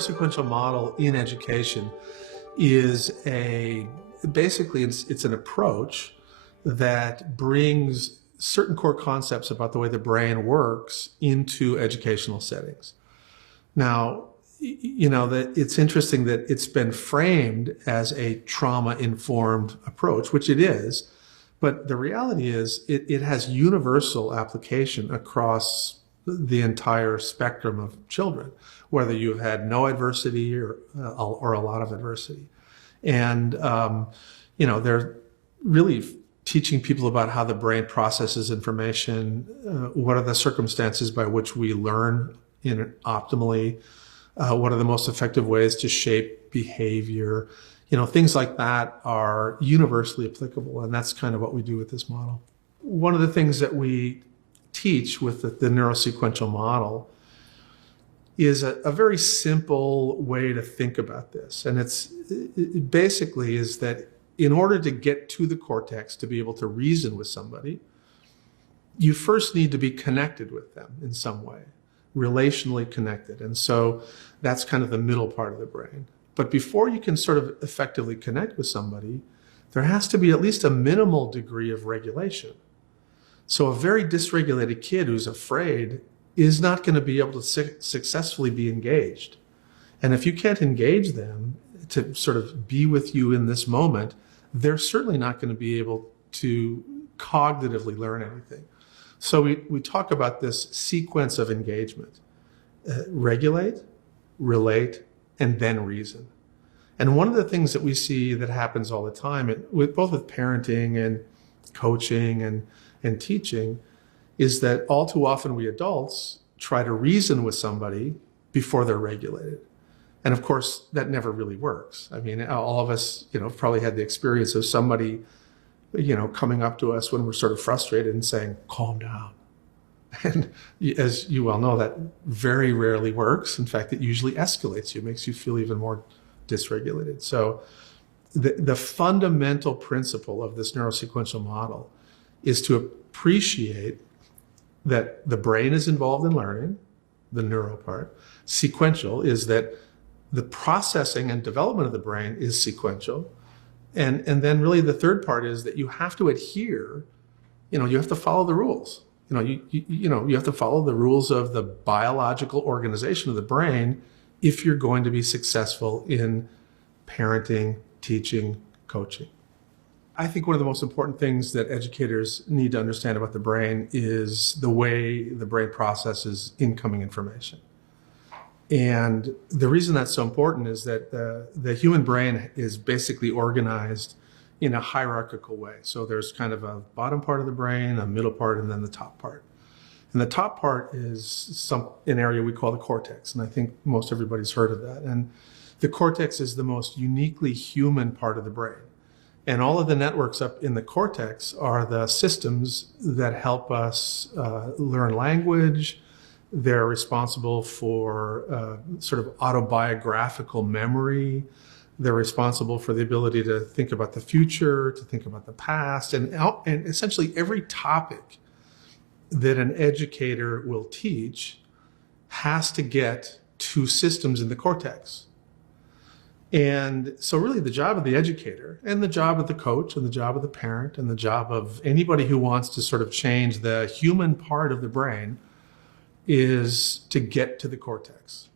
neurosequential model in education is basically it's an approach that brings certain core concepts about the way the brain works into educational settings. Now, that it's interesting that it's been framed as a trauma-informed approach, which it is, but the reality is it has universal application across the entire spectrum of children, whether you've had no adversity or a lot of adversity. And, they're really teaching people about how the brain processes information, what are the circumstances by which we learn optimally, what are the most effective ways to shape behavior. Things like that are universally applicable, and that's kind of what we do with this model. One of the things that we teach with the neurosequential model is a very simple way to think about this. And it basically is that in order to get to the cortex, to be able to reason with somebody, you first need to be connected with them in some way, relationally connected. And so that's kind of the middle part of the brain. But before you can sort of effectively connect with somebody, there has to be at least a minimal degree of regulation. So a very dysregulated kid who's afraid is not going to be able to successfully be engaged. And if you can't engage them to sort of be with you in this moment, they're certainly not going to be able to cognitively learn anything. So we talk about this sequence of engagement: regulate, relate, and then reason. And one of the things that we see that happens all the time, both with parenting and coaching and teaching, is that all too often we adults try to reason with somebody before they're regulated. And of course, that never really works. I mean, all of us, probably had the experience of somebody, coming up to us when we're sort of frustrated and saying, calm down. And as you well know, that very rarely works. In fact, it usually escalates you, makes you feel even more dysregulated. So the fundamental principle of this neurosequential model is to appreciate that the brain is involved in learning, the neuro part. Sequential is that the processing and development of the brain is sequential. And then really the third part is that you have to adhere, you have to follow the rules. You have to follow the rules of the biological organization of the brain if you're going to be successful in parenting, teaching, coaching. I think one of the most important things that educators need to understand about the brain is the way the brain processes incoming information. And the reason that's so important is that the human brain is basically organized in a hierarchical way. So there's kind of a bottom part of the brain, a middle part, and then the top part. And the top part is an area we call the cortex. And I think most everybody's heard of that. And the cortex is the most uniquely human part of the brain. And all of the networks up in the cortex are the systems that help us learn language. They're responsible for sort of autobiographical memory. They're responsible for the ability to think about the future, to think about the past, and essentially every topic that an educator will teach has to get to systems in the cortex. And so really the job of the educator and the job of the coach and the job of the parent and the job of anybody who wants to sort of change the human part of the brain is to get to the cortex.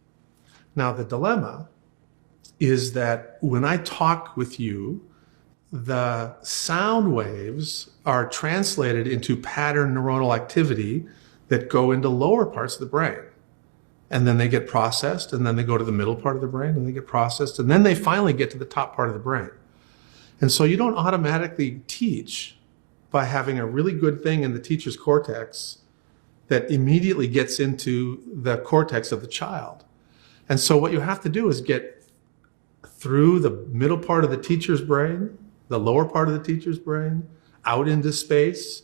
Now, the dilemma is that when I talk with you, the sound waves are translated into pattern neuronal activity that go into lower parts of the brain. And then they get processed, and then they go to the middle part of the brain, and they get processed, and then they finally get to the top part of the brain. And so you don't automatically teach by having a really good thing in the teacher's cortex that immediately gets into the cortex of the child. And so what you have to do is get through the middle part of the teacher's brain, the lower part of the teacher's brain, out into space,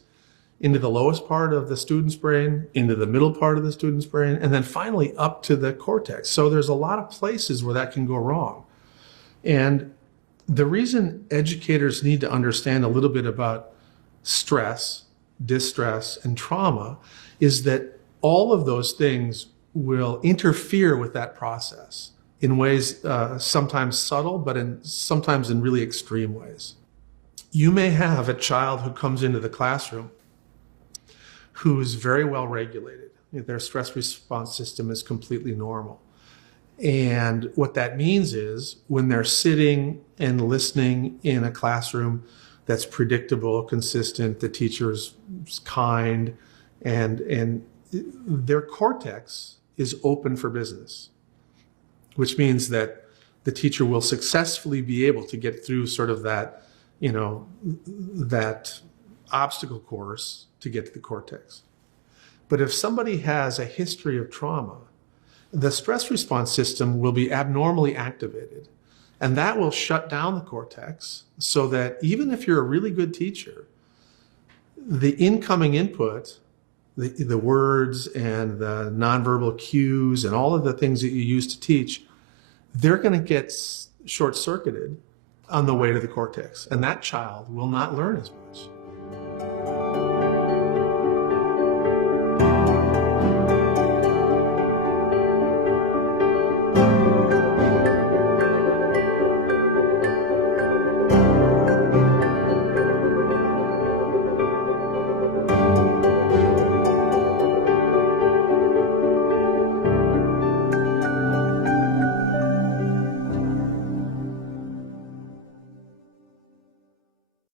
into the lowest part of the student's brain, into the middle part of the student's brain, and then finally up to the cortex. So there's a lot of places where that can go wrong. And the reason educators need to understand a little bit about stress, distress, and trauma is that all of those things will interfere with that process in ways sometimes subtle, but sometimes in really extreme ways. You may have a child who comes into the classroom who's very well regulated. Their stress response system is completely normal. And what that means is when they're sitting and listening in a classroom that's predictable, consistent, the teacher's kind, and their cortex is open for business, which means that the teacher will successfully be able to get through sort of that, that obstacle course to get to the cortex. But if somebody has a history of trauma, the stress response system will be abnormally activated. And that will shut down the cortex so that even if you're a really good teacher, the incoming input, the words and the nonverbal cues and all of the things that you use to teach, they're going to get short-circuited on the way to the cortex. And that child will not learn as much.